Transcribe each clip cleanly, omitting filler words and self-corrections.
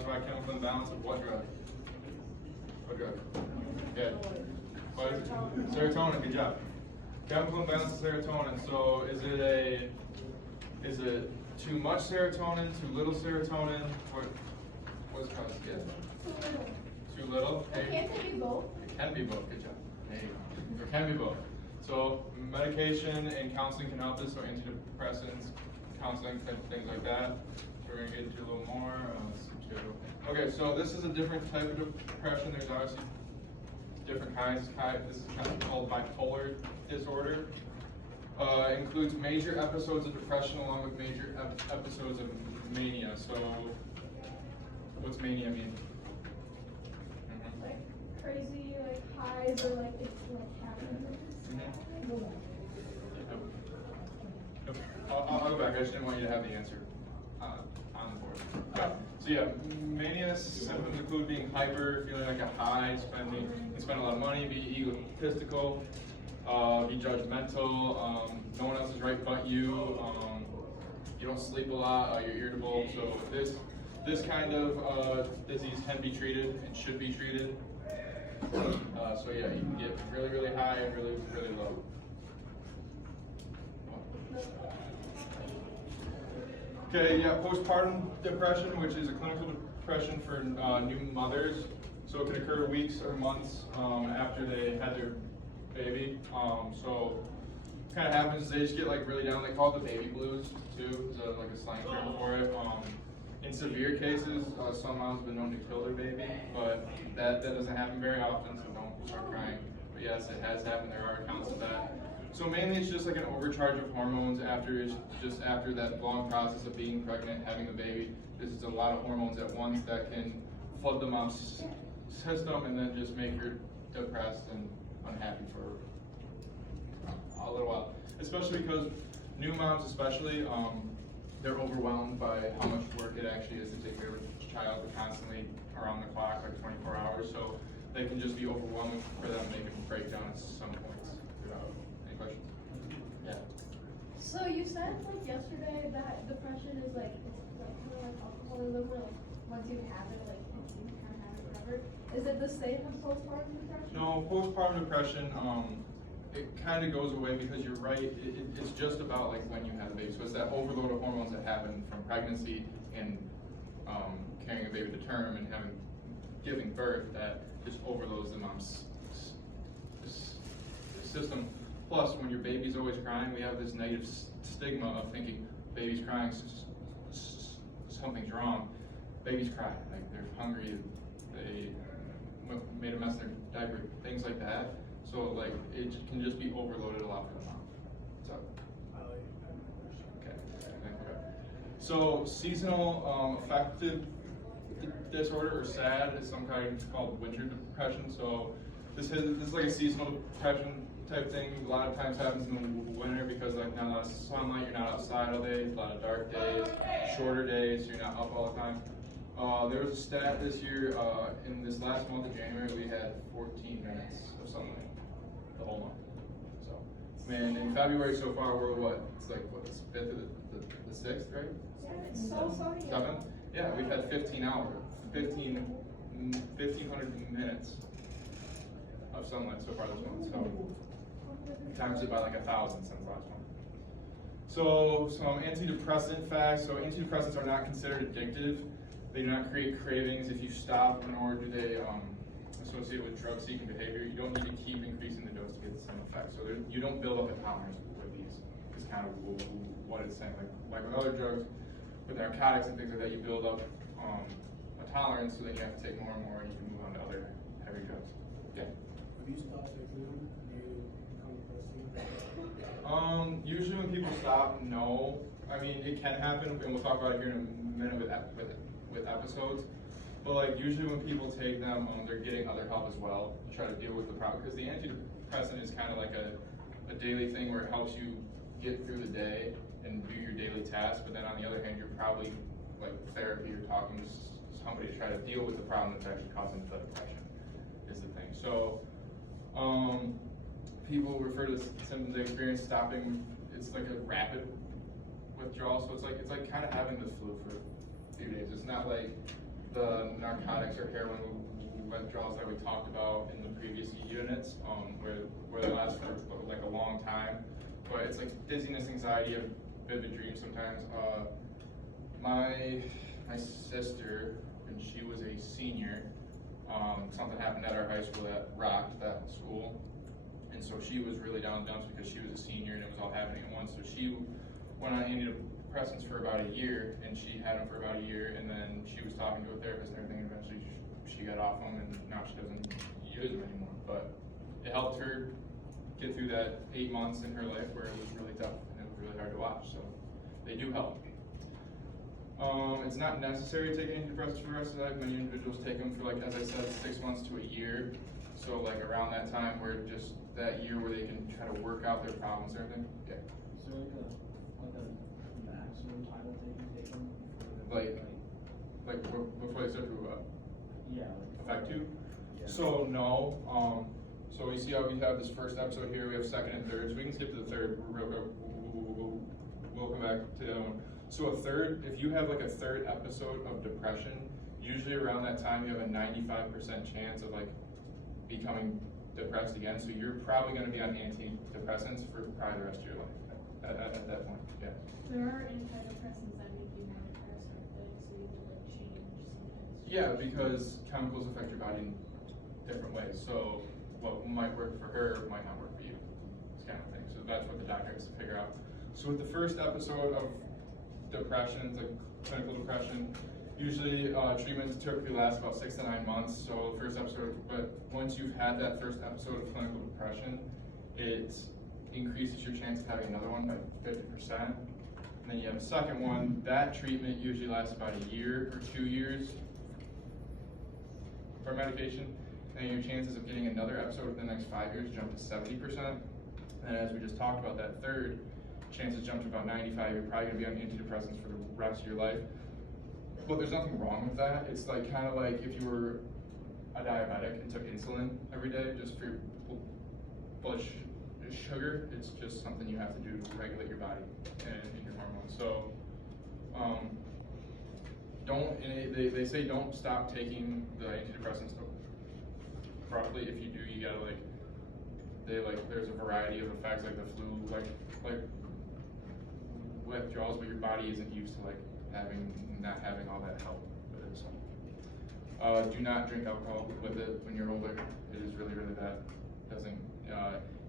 caused by chemical imbalance of what drug? What drug? Good. What is it? Serotonin. Good job. Chemical imbalance of serotonin. So is it too much serotonin? Too little serotonin? What's caused? Yeah. Too little. Okay. Can't it be both? It can be both. Good job. There you go. It can be both. So medication and counseling can help this. So antidepressants, counseling, things like that. So we're gonna get into a little more. Okay, so this is a different type of depression. There's obviously different kinds. This is kind of called bipolar disorder. Includes major episodes of depression along with major episodes of mania. So, what's mania mean? Like crazy, like highs, or like it's like happening. I'll go back. I just didn't want you to have the answer on the board. Okay. So yeah, mania symptoms include being hyper, feeling like a high, spend a lot of money, be egotistical, be judgmental, no one else is right but you, you don't sleep a lot, you're irritable. So this kind of disease can be treated and should be treated. So yeah, you can get really, really high and really, really low. Okay, yeah, postpartum depression, which is a clinical depression for new mothers. So it can occur weeks or months after they had their baby. So kind of happens, they just get like really down. They call it the baby blues too, is like a slang term for it. In severe cases, some moms have been known to kill their baby, but that doesn't happen very often, so don't start crying. But yes, it has happened, there are accounts of that. So mainly it's just like an overcharge of hormones after that long process of being pregnant, having a baby. This is a lot of hormones at once that can flood the mom's system and then just make her depressed and unhappy for a little while. Especially because new moms especially, they're overwhelmed by how much work it actually is to take care of a child constantly around the clock, like 24 hours. So they can just be overwhelming for them, and they can break down at some points. Any questions? Yeah. So you said like yesterday that depression is like it's like kind of like alcoholism, where like once you have it, like you can't have it forever. Is it the same as postpartum depression? No, postpartum depression, it kind of goes away because you're right. It's just about like when you have a baby. So it's that overload of hormones that happen from pregnancy and carrying a baby to term and giving birth that just overloads the mom's system. Plus, when your baby's always crying, we have this negative stigma of thinking baby's crying, something's wrong. Babies cry, like they're hungry, they made a mess in their diaper, things like that. So like it can just be overloaded a lot for the mom. So, okay. So seasonal affective disorder or SAD is some kind called winter depression. So this is like a seasonal depression type thing. A lot of times happens in the winter because like not a lot of sunlight, you're not outside all day, a lot of dark days, shorter days, so you're not up all the time. There was a stat this year, in this last month of January, we had 14 minutes of sunlight, the whole month. So, man, in February so far, we're what? It's like, what, the 5th of the 6th, right? Yeah, it's so sunny. 7th? Yeah, we've had 1,500 minutes of sunlight so far this month. So, times it by like 1,000 since last month. So, some antidepressant facts. So, antidepressants are not considered addictive. They do not create cravings if you stop, nor do they associate with drug-seeking behavior. You don't need to keep increasing the dose to get the same effect. So you don't build up a tolerance with these. Is kind of what it's saying. Like with other drugs, with narcotics and things like that, you build up a tolerance, so then you have to take more and more, and you can move on to other heavy drugs. Yeah. Have you stopped your treatment? Do you become depressed? Usually when people stop, no. I mean, it can happen, and we'll talk about it here in a minute with episodes. But like usually when people take them, they're getting other help as well to try to deal with the problem. Because the antidepressant is kind of like a daily thing where it helps you get through the day and do your daily tasks. But then on the other hand, you're probably like therapy or talking to somebody to try to deal with the problem that's actually causing the depression is the thing. So people refer to the symptoms they experience stopping. It's like a rapid withdrawal. So it's like kind of having the flu for a few days. It's not like the narcotics or heroin withdrawals that we talked about in the previous units, where they last for like a long time. But it's like dizziness, anxiety, vivid dreams sometimes. My sister, when she was a senior, something happened at our high school that rocked that school. And so she was really down in the dumps because she was a senior and it was all happening at once. So she went on antidepressants for about a year, and she had them for about a year, and then she was talking to a therapist and everything, and eventually she got off them, and now she doesn't use them anymore. But it helped her get through that 8 months in her life where it was really tough and it was really hard to watch. So they do help. It's not necessary to take antidepressants for the rest of their life. Many individuals take them for, like, as I said, 6 months to a year. So like around that time where just that year where they can try to work out their problems and everything. Yeah. Is there like a maximum time that they can take them? Before they start to Yeah. affect you? Yeah. So no. So you see how we have this first episode here, we have second and third, so we can skip to the third. We'll come back to the other one. So a third, if you have like a third episode of depression, usually around that time you have a 95% chance of like becoming depressed again. So you're probably going to be on antidepressants for probably the rest of your life at that point. Yeah. There are antidepressants that make you more depressed, right? So you have to like change sometimes. Yeah, because chemicals affect your body in different ways. So what might work for her might not work for you. This kind of thing. So that's what the doctor has to figure out. So with the first episode of depression, like clinical depression, usually treatments typically last about 6 to 9 months. So the first episode, but once you've had that first episode of clinical depression, it increases your chance of having another one by 50%. And then you have a second one. That treatment usually lasts about a year or 2 years for medication. And your chances of getting another episode within the next 5 years jump to 70%. And as we just talked about, that third, chances jump to about 95. You're probably gonna be on antidepressants for the rest of your life. But there's nothing wrong with that. It's like kind of like if you were a diabetic and took insulin every day just for your blood sugar. It's just something you have to do to regulate your body and your hormones. So they say don't stop taking the antidepressants abruptly. If you do, you gotta there's a variety of effects like the flu, like withdrawals, but your body isn't used to not having all that help with it. So do not drink alcohol with it when you're older. It is really, really bad. Doesn't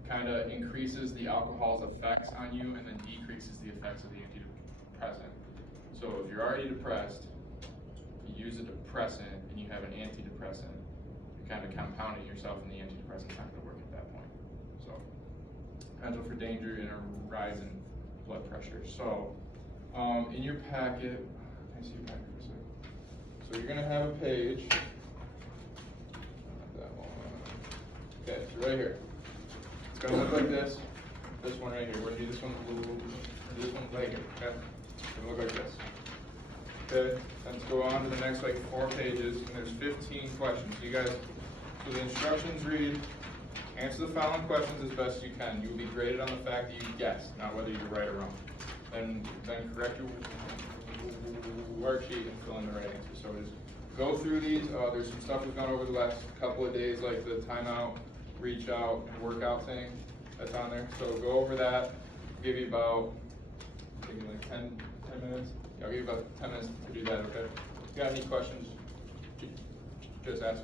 kind of increases the alcohol's effects on you and then decreases the effects of the antidepressant. So if you're already depressed, you use a depressant and you have an antidepressant, you're kind of compounding yourself, and the antidepressant's not going to work at that point. So potential for danger and a rise in blood pressure. So in your packet, can I see your packet for a second? So you're going to have a page. That one. Okay, so right here. It's going to look like this. This one right here. We're going to do this one right here. Okay? It's going to look like this. Okay, let's go on to the next 4 pages, and there's 15 questions. You guys, so the instructions read, answer the following questions as best you can. You will be graded on the fact that you guessed, not whether you're right or wrong. Then correct your worksheet and fill in the right answer. So just go through these. There's some stuff we've gone over the last couple of days, like the timeout, reach out, and workout thing that's on there. So go over that. Give you about maybe 10 minutes. I'll give you about 10 minutes to do that, okay? If you got any questions, just ask.